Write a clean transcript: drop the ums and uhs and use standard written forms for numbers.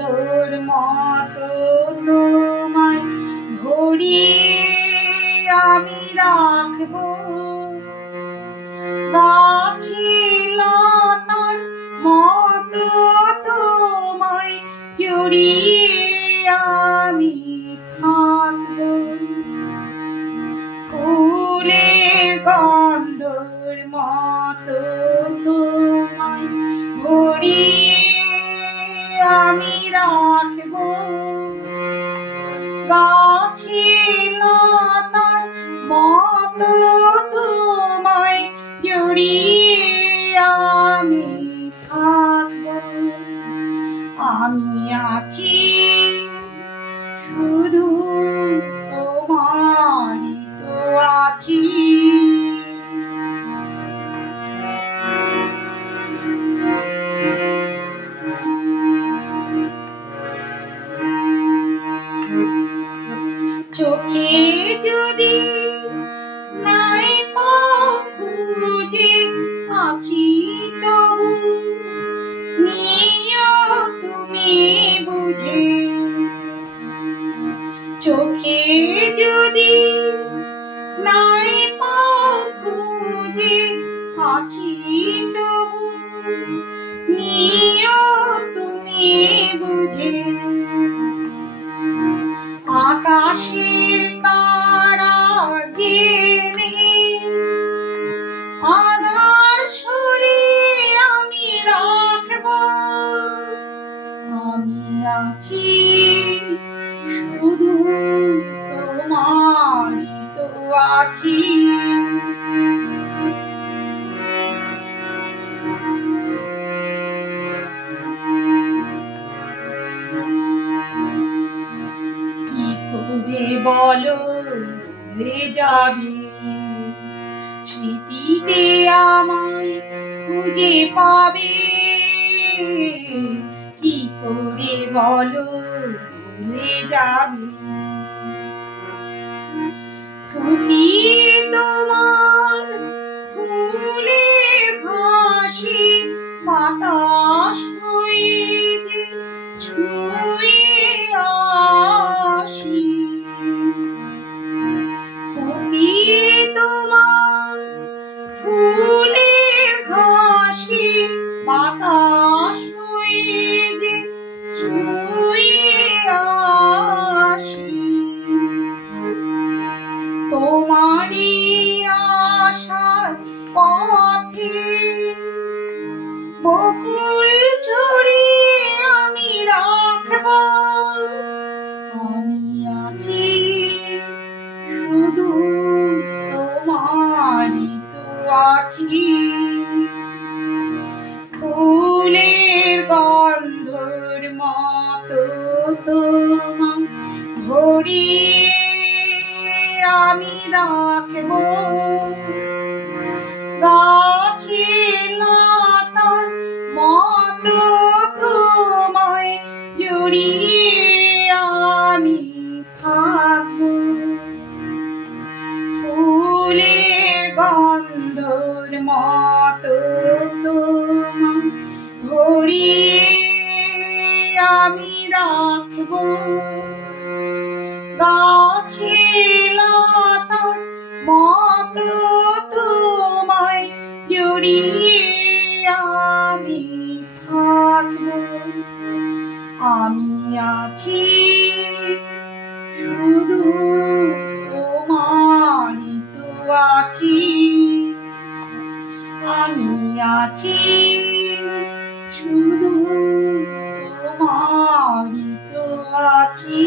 গন্ধর মতো তোমায় ভরিয়ে আমি রাখবো, গাছে লতার মতো তোমায় জড়িয়ে আমি থাকবো, ফুলের গন্ধর মতো তোমায় ভরিয়ে আমি রাখবো, গাছে লতার মতো তোমায় জড়িয়ে আমি থাকবো। আমি আছি শুধু তোমারই তো আছি, চোখে যদি নাই পাও খুঁজে আছি তবু নিও তুমি বুঝে, চোখে যদি নাই পাও খুঁজে আছি তবু নিও তুমি বুঝে, আকাশের তারা জেনে আধার সরে আমি রাখবো, আমি আছি শুধু তোমারই তো আছি। কি করে বলো ভুলে যাবে, স্মৃতিতে আমায় খুঁজে পাবে, কি করে বলো ভুলে যাবে, ফুটিয়ে তোমার ফুলের ঘাসে বাতাস হয়ে যে ছুঁয়ে আসি, ফুটিয়ে তোমার ফুলের ঘাসে বাতাস হয়ে যে ছুঁয়ে আসি, তোমারই আশার পথে বকুল ছড়িয়ে আমি রাখবো, আমি আছি শুধু তোমারই তো আছি, ফুলের গন্ধর মতো তোমায় ভরিয়ে আমি রাখবো, গাছে লতার মতো তোমায় জড়িয়ে আমি থাকবো, ফুলের গন্ধর মতো তোমায় ভরিয়ে আমি রাখবো, গাছে লতার মতো তোমায় জড়িয়ে আমি থাকবো, আমি আছি শুধু তোমারই তো আছি, আমি আছি শুধু তোমারই তো আছি।